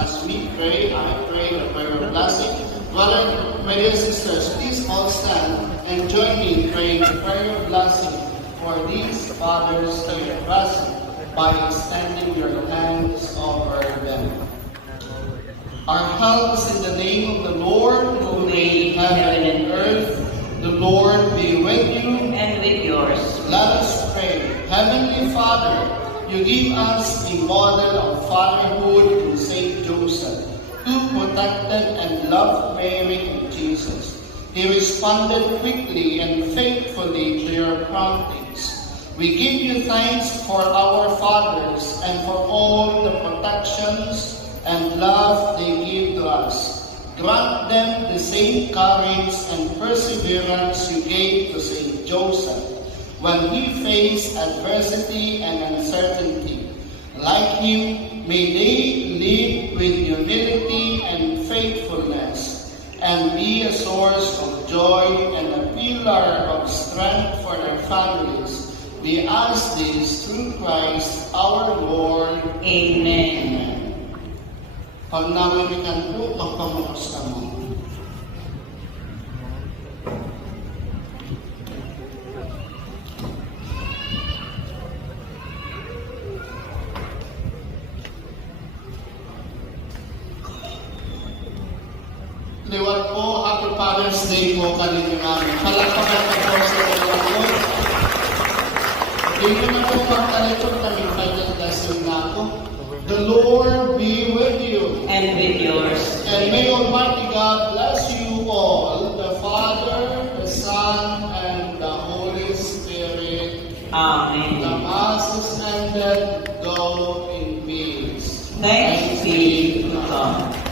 as we pray, I pray the prayer of blessing. Brother, my dear sisters, please all stand and join me in praying the prayer of blessing for these fathers here present by extending your hands over them. Our help is in the name of the Lord who made heaven and earth. The Lord be with you and with yours. Let us pray. Heavenly Father, you give us the model of fatherhood in Saint Joseph, who protected and loved Mary and Jesus. He responded quickly and faithfully to your promptings. We give you thanks for our fathers and for all the protections and love they give to us. Grant them the same courage and perseverance you gave to Saint Joseph when he faced adversity and uncertainty. Like him, may they live with humility and faithfulness and be a source of joy and a pillar of strength for their families. We ask this through Christ our Lord. Amen. Pag nawirikan po, magpamukas ka mo. Liwat po, Happy Father's Day po kanino namin. Palakpakan po po sa liwat po. Hindi nyo na po magkalikot kami final lesson na ako. The Lord be with you. And with yours. And may Almighty God bless you all, the Father, the Son, and the Holy Spirit. Amen. The Mass is ended. Go in peace. Thanks be to God.